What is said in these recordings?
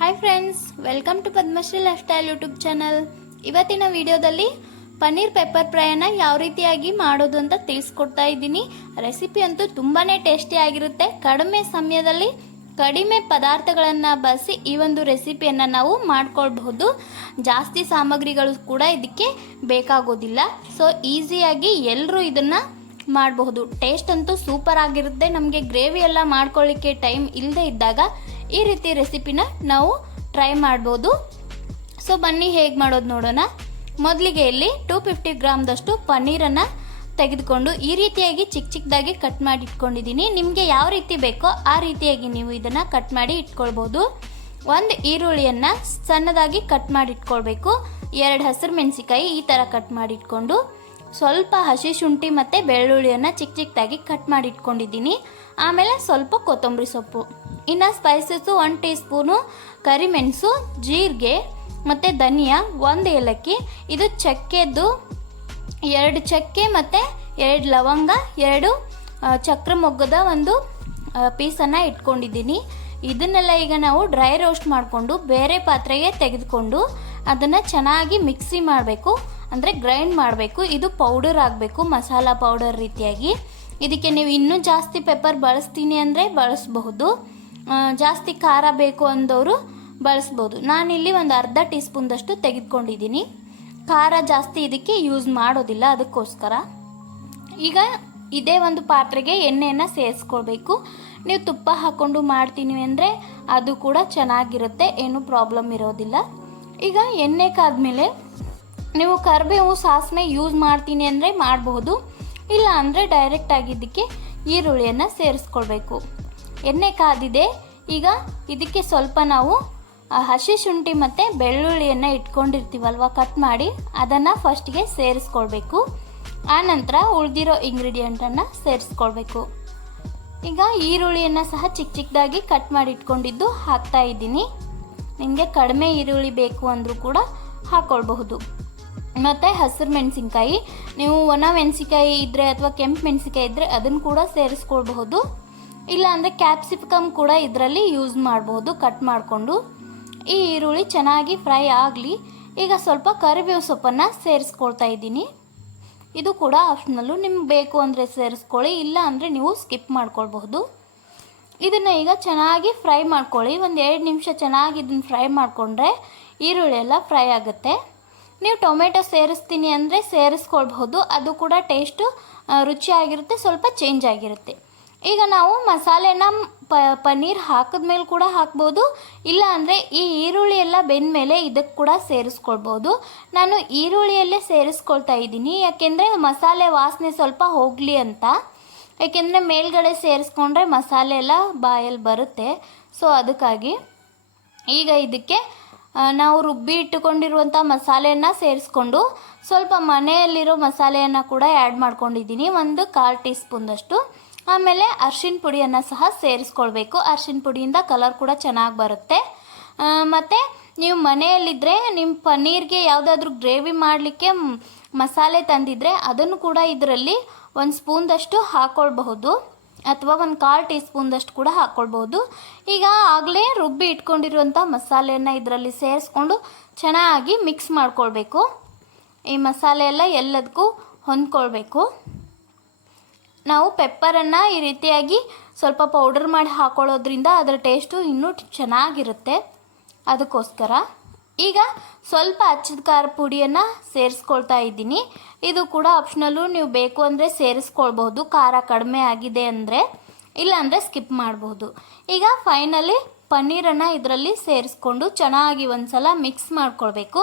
Hi friends welcome to Padmashree lifestyle YouTube channel ಇವತ್ತಿನ ವಿಡಿಯೋದಲ್ಲಿ paneer pepper ಫ್ರೈನ ಯಾವ ರೀತಿಯಾಗಿ ಮಾಡೋದು ಅಂತ ತಿಳಿಸ್ಕೊಡ್ತಾ ಇದ್ದೀನಿ. ರೆಸಿಪಿ ಅಂತೂ ತುಂಬಾ ಟೇಸ್ಟಿ ಆಗಿರುತ್ತೆ. ಕಡಿಮೆ ಸಮಯದಲ್ಲಿ ಕಡಿಮೆ ಪದಾರ್ಥಗಳನ್ನು ಬಳಸಿ ಈ ಒಂದು ರೆಸಿಪಿಯನ್ನು ನಾವು ಮಾಡ್ಕೊಳ್ಬಹುದು. ಜಾಸ್ತಿ ಸಾಮಗ್ರಿಗಳು ಕೂಡ ಇದಕ್ಕೆ ಬೇಕಾಗೋದಿಲ್ಲ. ಸೊ ಈಸಿಯಾಗಿ ಎಲ್ಲರೂ ಇದನ್ನು ಮಾಡಬಹುದು. ಟೇಸ್ಟ್ ಅಂತೂ ಸೂಪರ್ ಆಗಿರುತ್ತೆ. ನಮಗೆ ಗ್ರೇವಿ ಎಲ್ಲ ಮಾಡ್ಕೊಳ್ಳಿಕ್ಕೆ ಟೈಮ್ ಇಲ್ಲದೆ ಇದ್ದಾಗ ಈ ರೀತಿ ರೆಸಿಪಿನ ನಾವು ಟ್ರೈ ಮಾಡ್ಬೋದು. ಸೊ ಬನ್ನಿ ಹೇಗೆ ಮಾಡೋದು ನೋಡೋಣ. ಮೊದಲಿಗೆ ಇಲ್ಲಿ ಟೂ ಫಿಫ್ಟಿ ಗ್ರಾಮ್ದಷ್ಟು ಪನ್ನೀರನ್ನು ತೆಗೆದುಕೊಂಡು ಈ ರೀತಿಯಾಗಿ ಚಿಕ್ಕ ಚಿಕ್ಕದಾಗಿ ಕಟ್ ಮಾಡಿ ಇಟ್ಕೊಂಡಿದ್ದೀನಿ. ನಿಮಗೆ ಯಾವ ರೀತಿ ಬೇಕೋ ಆ ರೀತಿಯಾಗಿ ನೀವು ಇದನ್ನು ಕಟ್ ಮಾಡಿ ಇಟ್ಕೊಳ್ಬೋದು. ಒಂದು ಈರುಳ್ಳಿಯನ್ನು ಸಣ್ಣದಾಗಿ ಕಟ್ ಮಾಡಿ ಇಟ್ಕೊಳ್ಬೇಕು. ಎರಡು ಹಸಿರು ಮೆಣಸಿಕಾಯಿ ಈ ಥರ ಕಟ್ ಮಾಡಿ ಇಟ್ಕೊಂಡು ಸ್ವಲ್ಪ ಹಸಿ ಶುಂಠಿ ಮತ್ತು ಬೆಳ್ಳುಳ್ಳಿಯನ್ನು ಚಿಕ್ಕ ಚಿಕ್ಕದಾಗಿ ಕಟ್ ಮಾಡಿ ಇಟ್ಕೊಂಡಿದ್ದೀನಿ. ಆಮೇಲೆ ಸ್ವಲ್ಪ ಕೊತ್ತಂಬರಿ ಸೊಪ್ಪು. ಇನ್ನು ಸ್ಪೈಸಸ್ಸು ಒನ್ ಟೀ ಸ್ಪೂನು ಕರಿಮೆಣಸು ಜೀರಿಗೆ, ಮತ್ತು ಧನಿಯಾ, ಒಂದು ಏಲಕ್ಕಿ, ಇದು ಚಕ್ಕೆದು ಎರಡು ಚಕ್ಕೆ ಮತ್ತು ಎರಡು ಲವಂಗ, ಎರಡು ಚಕ್ರ ಮೊಗ್ಗದ ಒಂದು ಪೀಸನ್ನು ಇಟ್ಕೊಂಡಿದ್ದೀನಿ. ಇದನ್ನೆಲ್ಲ ಈಗ ನಾವು ಡ್ರೈ ರೋಸ್ಟ್ ಮಾಡಿಕೊಂಡು ಬೇರೆ ಪಾತ್ರೆಗೆ ತೆಗೆದುಕೊಂಡು ಅದನ್ನು ಚೆನ್ನಾಗಿ ಮಿಕ್ಸಿ ಮಾಡಬೇಕು. ಅಂದರೆ ಗ್ರೈಂಡ್ ಮಾಡಬೇಕು. ಇದು ಪೌಡರ್ ಆಗಬೇಕು, ಮಸಾಲ ಪೌಡರ್ ರೀತಿಯಾಗಿ. ಇದಕ್ಕೆ ನೀವು ಇನ್ನೂ ಜಾಸ್ತಿ ಪೆಪ್ಪರ್ ಬಳಸ್ತೀನಿ ಅಂದರೆ ಬಳಸಬಹುದು. ಜಾಸ್ತಿ ಖಾರ ಬೇಕು ಅಂದವರು ಬಳಸ್ಬೋದು. ನಾನಿಲ್ಲಿ ಒಂದು ಅರ್ಧ ಟೀ ಸ್ಪೂನ್ದಷ್ಟು ತೆಗೆದುಕೊಂಡಿದ್ದೀನಿ. ಖಾರ ಜಾಸ್ತಿ ಇದಕ್ಕೆ ಯೂಸ್ ಮಾಡೋದಿಲ್ಲ ಅದಕ್ಕೋಸ್ಕರ. ಈಗ ಇದೇ ಒಂದು ಪಾತ್ರೆಗೆ ಎಣ್ಣೆಯನ್ನು ಸೇರಿಸ್ಕೊಳ್ಬೇಕು. ನೀವು ತುಪ್ಪ ಹಾಕ್ಕೊಂಡು ಮಾಡ್ತೀನಿ ಅಂದರೆ ಅದು ಕೂಡ ಚೆನ್ನಾಗಿರುತ್ತೆ, ಏನೂ ಪ್ರಾಬ್ಲಮ್ ಇರೋದಿಲ್ಲ. ಈಗ ಎಣ್ಣೆ ಕಾದ್ಮೇಲೆ ನೀವು ಕರಿಬೇವು ಸಾಸಿವೆ ಯೂಸ್ ಮಾಡ್ತೀನಿ ಅಂದರೆ ಮಾಡಬಹುದು ಇಲ್ಲ ಅಂದರೆ ಡೈರೆಕ್ಟಾಗಿ ಇದಕ್ಕೆ ಈರುಳ್ಳಿಯನ್ನು ಸೇರಿಸ್ಕೊಳ್ಬೇಕು. ಎಣ್ಣೆ ಕಾದಿದೆ. ಈಗ ಇದಕ್ಕೆ ಸ್ವಲ್ಪ ನಾವು ಹಸಿ ಶುಂಠಿ ಮತ್ತು ಬೆಳ್ಳುಳ್ಳಿಯನ್ನು ಇಟ್ಕೊಂಡಿರ್ತೀವಲ್ವ ಕಟ್ ಮಾಡಿ ಅದನ್ನು ಫಸ್ಟಿಗೆ ಸೇರಿಸ್ಕೊಳ್ಬೇಕು. ಆನಂತರ ಉಳಿದಿರೋ ಇಂಗ್ರೀಡಿಯೆಂಟನ್ನು ಸೇರಿಸ್ಕೊಳ್ಬೇಕು. ಈಗ ಈರುಳ್ಳಿಯನ್ನು ಸಹ ಚಿಕ್ಕ ಚಿಕ್ಕದಾಗಿ ಕಟ್ ಮಾಡಿ ಇಟ್ಕೊಂಡಿದ್ದು ಹಾಕ್ತಾ ಇದ್ದೀನಿ. ನಿಮಗೆ ಕಡಿಮೆ ಈರುಳ್ಳಿ ಬೇಕು ಅಂದರೂ ಕೂಡ ಹಾಕ್ಕೊಳ್ಬಹುದು ಮತ್ತು ಹಸಿರು ಮೆಣಸಿನ್ಕಾಯಿ, ನೀವು ಒಣ ಮೆಣಸಿನ್ಕಾಯಿ ಇದ್ದರೆ ಅಥವಾ ಕೆಂಪು ಮೆಣಸಿನ್ಕಾಯಿ ಇದ್ದರೆ ಅದನ್ನು ಕೂಡ ಸೇರಿಸ್ಕೊಳ್ಬಹುದು. ಇಲ್ಲ ಅಂದರೆ ಕ್ಯಾಪ್ಸಿಕಮ್ ಕೂಡ ಇದರಲ್ಲಿ ಯೂಸ್ ಮಾಡ್ಬೋದು ಕಟ್ ಮಾಡಿಕೊಂಡು. ಈ ಈರುಳ್ಳಿ ಚೆನ್ನಾಗಿ ಫ್ರೈ ಆಗಲಿ. ಈಗ ಸ್ವಲ್ಪ ಕರಿಬೇವು ಸೊಪ್ಪನ್ನು ಸೇರಿಸ್ಕೊಳ್ತಾ ಇದ್ದೀನಿ. ಇದು ಕೂಡ ಆಪ್ಷನಲ್ಲು ನಿಮ್ಗೆ ಬೇಕು ಅಂದರೆ ಸೇರಿಸ್ಕೊಳ್ಳಿ, ಇಲ್ಲ ಅಂದರೆ ನೀವು ಸ್ಕಿಪ್ ಮಾಡ್ಕೊಳ್ಬಹುದು. ಇದನ್ನು ಈಗ ಚೆನ್ನಾಗಿ ಫ್ರೈ ಮಾಡ್ಕೊಳ್ಳಿ. ಒಂದು ಎರಡು ನಿಮಿಷ ಚೆನ್ನಾಗಿ ಇದನ್ನು ಫ್ರೈ ಮಾಡಿಕೊಂಡ್ರೆ ಈರುಳ್ಳಿ ಎಲ್ಲ ಫ್ರೈ ಆಗುತ್ತೆ. ನೀವು ಟೊಮೆಟೊ ಸೇರಿಸ್ತೀನಿ ಅಂದರೆ ಸೇರಿಸ್ಕೊಳ್ಬಹುದು. ಅದು ಕೂಡ ಟೇಸ್ಟು ರುಚಿಯಾಗಿರುತ್ತೆ, ಸ್ವಲ್ಪ ಚೇಂಜ್ ಆಗಿರುತ್ತೆ. ಈಗ ನಾವು ಮಸಾಲೆನ ಪ, ಪನ್ನೀರ್ ಹಾಕಿದ್ಮೇಲೆ ಕೂಡ ಹಾಕ್ಬೋದು. ಇಲ್ಲ ಅಂದರೆ ಈ ಈರುಳ್ಳಿ ಎಲ್ಲ ಬೆಂದಮೇಲೆ ಇದಕ್ಕೆ ಕೂಡ ಸೇರಿಸ್ಕೊಳ್ಬೋದು. ನಾನು ಈರುಳ್ಳಿಯಲ್ಲೇ ಸೇರಿಸ್ಕೊಳ್ತಾ ಇದ್ದೀನಿ. ಯಾಕೆಂದರೆ ಮಸಾಲೆ ವಾಸನೆ ಸ್ವಲ್ಪ ಹೋಗಲಿ ಅಂತ. ಯಾಕೆಂದರೆ ಮೇಲ್ಗಡೆ ಸೇರಿಸ್ಕೊಂಡ್ರೆ ಮಸಾಲೆ ಎಲ್ಲ ಬಾಯಲ್ಲಿ ಬರುತ್ತೆ. ಸೊ, ಅದಕ್ಕಾಗಿ ಈಗ ಇದಕ್ಕೆ ನಾವು ರುಬ್ಬಿ ಇಟ್ಟುಕೊಂಡಿರುವಂಥ ಮಸಾಲೆಯನ್ನು ಸೇರಿಸ್ಕೊಂಡು ಸ್ವಲ್ಪ ಮನೆಯಲ್ಲಿರೋ ಮಸಾಲೆಯನ್ನು ಕೂಡ ಆ್ಯಡ್ ಮಾಡ್ಕೊಂಡಿದ್ದೀನಿ. ಒಂದು ಕಾಲು ಟೀ ಸ್ಪೂನ್ದಷ್ಟು ಆಮೇಲೆ ಅರ್ಶಿನ ಪುಡಿಯನ್ನು ಸಹ ಸೇರಿಸ್ಕೊಳ್ಬೇಕು. ಅರ್ಶಿನ ಪುಡಿಯಿಂದ ಕಲರ್ ಕೂಡ ಚೆನ್ನಾಗಿ ಬರುತ್ತೆ. ಮತ್ತು ನೀವು ಮನೆಯಲ್ಲಿದ್ದರೆ ನಿಮ್ಮ ಪನ್ನೀರ್ಗೆ ಯಾವುದಾದ್ರೂ ಗ್ರೇವಿ ಮಾಡಲಿಕ್ಕೆ ಮಸಾಲೆ ತಂದಿದ್ರೆ ಅದನ್ನು ಕೂಡ ಇದರಲ್ಲಿ ಒಂದು ಸ್ಪೂನ್ದಷ್ಟು ಹಾಕ್ಕೊಳ್ಬಹುದು ಅಥವಾ ಒಂದು ಕಾಲು ಟೀ ಸ್ಪೂನ್ದಷ್ಟು ಕೂಡ ಹಾಕ್ಕೊಳ್ಬಹುದು ಈಗ ಆಗಲೇ ರುಬ್ಬಿ ಇಟ್ಕೊಂಡಿರುವಂಥ ಮಸಾಲೆಯನ್ನು ಇದರಲ್ಲಿ ಸೇರಿಸ್ಕೊಂಡು ಚೆನ್ನಾಗಿ ಮಿಕ್ಸ್ ಮಾಡ್ಕೊಳ್ಬೇಕು. ಈ ಮಸಾಲೆ ಎಲ್ಲ ಎಲ್ಲದಕ್ಕೂ ಹೊಂದ್ಕೊಳ್ಬೇಕು. ನಾವು ಪೆಪ್ಪರನ್ನು ಈ ರೀತಿಯಾಗಿ ಸ್ವಲ್ಪ ಪೌಡರ್ ಮಾಡಿ ಹಾಕೊಳ್ಳೋದ್ರಿಂದ ಅದರ ಟೇಸ್ಟು ಇನ್ನೂ ಚೆನ್ನಾಗಿರುತ್ತೆ. ಅದಕ್ಕೋಸ್ಕರ ಈಗ ಸ್ವಲ್ಪ ಹಚ್ಚಿದ ಖಾರ ಪುಡಿಯನ್ನು ಸೇರಿಸ್ಕೊಳ್ತಾ ಇದ್ದೀನಿ. ಇದು ಕೂಡ ಆಪ್ಷನಲ್ಲು ನೀವು ಬೇಕು ಅಂದರೆ ಸೇರಿಸ್ಕೊಳ್ಬಹುದು. ಖಾರ ಕಡಿಮೆ ಆಗಿದೆ ಅಂದರೆ ಇಲ್ಲಾಂದರೆ ಸ್ಕಿಪ್ ಮಾಡಬಹುದು. ಈಗ ಫೈನಲಿ ಪನ್ನೀರನ್ನು ಇದರಲ್ಲಿ ಸೇರಿಸ್ಕೊಂಡು ಚೆನ್ನಾಗಿ ಒಂದ್ಸಲ ಮಿಕ್ಸ್ ಮಾಡ್ಕೊಳ್ಬೇಕು.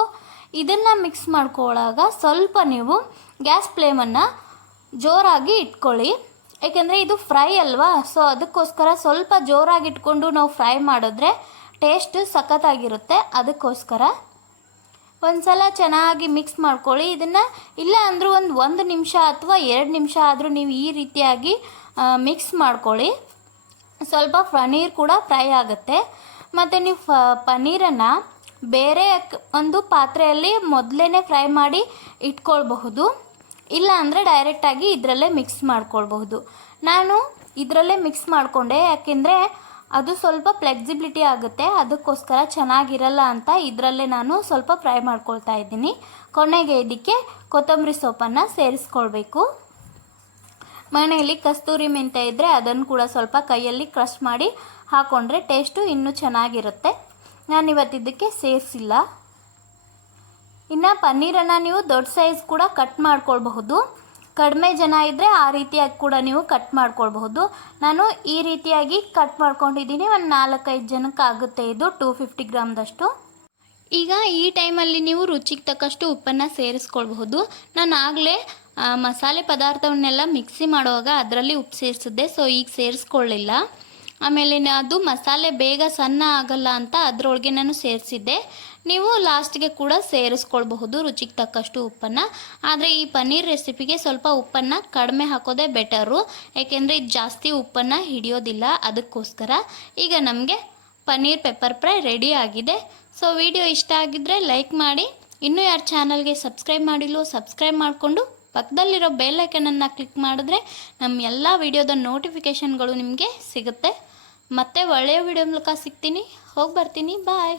ಇದನ್ನು ಮಿಕ್ಸ್ ಮಾಡ್ಕೊಳ್ಳಾಗ ಸ್ವಲ್ಪ ನೀವು ಗ್ಯಾಸ್ ಫ್ಲೇಮನ್ನು ಜೋರಾಗಿ ಇಟ್ಕೊಳ್ಳಿ. ಏಕೆಂದರೆ ಇದು ಫ್ರೈ ಅಲ್ವಾ? ಸೊ ಅದಕ್ಕೋಸ್ಕರ ಸ್ವಲ್ಪ ಜೋರಾಗಿ ಇಟ್ಕೊಂಡು ನಾವು ಫ್ರೈ ಮಾಡಿದ್ರೆ ಟೇಸ್ಟ್ ಸಖತ್ತಾಗಿರುತ್ತೆ. ಅದಕ್ಕೋಸ್ಕರ ಒಂದ್ಸಲ ಚೆನ್ನಾಗಿ ಮಿಕ್ಸ್ ಮಾಡ್ಕೊಳ್ಳಿ. ಇದನ್ನು ಇಲ್ಲ ಅಂದರೂ ಒಂದು ಒಂದು ನಿಮಿಷ ಅಥವಾ ಎರಡು ನಿಮಿಷ ಆದರೂ ನೀವು ಈ ರೀತಿಯಾಗಿ ಮಿಕ್ಸ್ ಮಾಡ್ಕೊಳ್ಳಿ. ಸ್ವಲ್ಪ ಪನೀರ್ ಕೂಡ ಫ್ರೈ ಆಗುತ್ತೆ. ಮತ್ತು ನೀವು ಫ ಪನ್ನೀರನ್ನು ಬೇರೆ ಒಂದು ಪಾತ್ರೆಯಲ್ಲಿ ಮೊದಲೇ ಫ್ರೈ ಮಾಡಿ ಇಟ್ಕೊಳ್ಬಹುದು. ಇಲ್ಲ ಅಂದರೆ ಡೈರೆಕ್ಟಾಗಿ ಇದರಲ್ಲೇ ಮಿಕ್ಸ್ ಮಾಡ್ಕೊಳ್ಬಹುದು. ನಾನು ಇದರಲ್ಲೇ ಮಿಕ್ಸ್ ಮಾಡಿಕೊಂಡೆ, ಯಾಕೆಂದರೆ ಅದು ಸ್ವಲ್ಪ ಫ್ಲೆಕ್ಸಿಬಿಲಿಟಿ ಆಗುತ್ತೆ, ಅದಕ್ಕೋಸ್ಕರ ಚೆನ್ನಾಗಿರಲ್ಲ ಅಂತ ಇದರಲ್ಲೇ ನಾನು ಸ್ವಲ್ಪ ಫ್ರೈ ಮಾಡ್ಕೊಳ್ತಾ ಇದ್ದೀನಿ. ಕೊನೆಗೆ ಇದಕ್ಕೆ ಕೊತ್ತಂಬರಿ ಸೊಪ್ಪನ್ನು ಸೇರಿಸ್ಕೊಳ್ಬೇಕು. ಮನೆಯಲ್ಲಿ ಕಸ್ತೂರಿ ಮೆಂತೆ ಇದ್ದರೆ ಅದನ್ನು ಕೂಡ ಸ್ವಲ್ಪ ಕೈಯಲ್ಲಿ ಕ್ರಷ್ ಮಾಡಿ ಹಾಕ್ಕೊಂಡ್ರೆ ಟೇಸ್ಟು ಇನ್ನೂ ಚೆನ್ನಾಗಿರುತ್ತೆ. ನಾನು ಇವತ್ತಿದ್ದಕ್ಕೆ ಸೇರಿಸಿಲ್ಲ. ಇನ್ನು ಪನ್ನೀರನ್ನು ನೀವು ದೊಡ್ಡ ಸೈಜ್ ಕೂಡ ಕಟ್ ಮಾಡ್ಕೊಳ್ಬಹುದು. ಕಡಿಮೆ ಜನ ಇದ್ದರೆ ಆ ರೀತಿಯಾಗಿ ಕೂಡ ನೀವು ಕಟ್ ಮಾಡ್ಕೊಳ್ಬಹುದು. ನಾನು ಈ ರೀತಿಯಾಗಿ ಕಟ್ ಮಾಡ್ಕೊಂಡಿದ್ದೀನಿ. ಒಂದು ನಾಲ್ಕೈದು ಜನಕ್ಕೆ ಆಗುತ್ತೆ ಇದು, ಟೂ ಫಿಫ್ಟಿ ಗ್ರಾಮ್ದಷ್ಟು. ಈಗ ಈ ಟೈಮಲ್ಲಿ ನೀವು ರುಚಿಗೆ ತಕ್ಕಷ್ಟು ಉಪ್ಪನ್ನು ಸೇರಿಸ್ಕೊಳ್ಬಹುದು. ನಾನು ಆಗಲೇ ಮಸಾಲೆ ಪದಾರ್ಥವನ್ನೆಲ್ಲ ಮಿಕ್ಸಿ ಮಾಡುವಾಗ ಅದರಲ್ಲಿ ಉಪ್ಪು ಸೇರಿಸಿದ್ದೆ, ಸೊ ಈಗ ಸೇರಿಸ್ಕೊಳ್ಳಿಲ್ಲ. ಆಮೇಲೆ ಅದು ಮಸಾಲೆ ಬೇಗ ಸಣ್ಣ ಆಗಲ್ಲ ಅಂತ ಅದರೊಳಗೆ ನಾನು ಸೇರಿಸಿದ್ದೆ. ನೀವು ಲಾಸ್ಟ್ಗೆ ಕೂಡ ಸೇರಿಸ್ಕೊಳ್ಬಹುದು ರುಚಿಗೆ ತಕ್ಕಷ್ಟು ಉಪ್ಪನ್ನು. ಆದರೆ ಈ ಪನ್ನೀರ್ ರೆಸಿಪಿಗೆ ಸ್ವಲ್ಪ ಉಪ್ಪನ್ನು ಕಡಿಮೆ ಹಾಕೋದೇ ಬೆಟರು. ಯಾಕೆಂದರೆ ಇದು ಜಾಸ್ತಿ ಉಪ್ಪನ್ನು ಹಿಡಿಯೋದಿಲ್ಲ ಅದಕ್ಕೋಸ್ಕರ. ಈಗ ನಮಗೆ ಪನ್ನೀರ್ ಪೆಪ್ಪರ್ ಫ್ರೈ ರೆಡಿ ಆಗಿದೆ. ಸೊ ವಿಡಿಯೋ ಇಷ್ಟ ಆಗಿದ್ದರೆ ಲೈಕ್ ಮಾಡಿ. ಇನ್ನೂ ಯಾರು ಚಾನಲ್ಗೆ ಸಬ್ಸ್ಕ್ರೈಬ್ ಮಾಡಿಲ್ಲೋ ಸಬ್ಸ್ಕ್ರೈಬ್ ಮಾಡಿಕೊಂಡು ಪಕ್ಕದಲ್ಲಿರೋ ಬೆಲ್ ಐಕನನ್ನು ಕ್ಲಿಕ್ ಮಾಡಿದ್ರೆ ನಮ್ಮ ಎಲ್ಲ ವಿಡಿಯೋದ ನೋಟಿಫಿಕೇಷನ್ಗಳು ನಿಮಗೆ ಸಿಗುತ್ತೆ. ಮತ್ತೆ ಒಳ್ಳೆಯ ವಿಡಿಯೋ ಮೂಲಕ ಸಿಗ್ತೀನಿ. ಹೋಗಿ ಬರ್ತೀನಿ. ಬಾಯ್.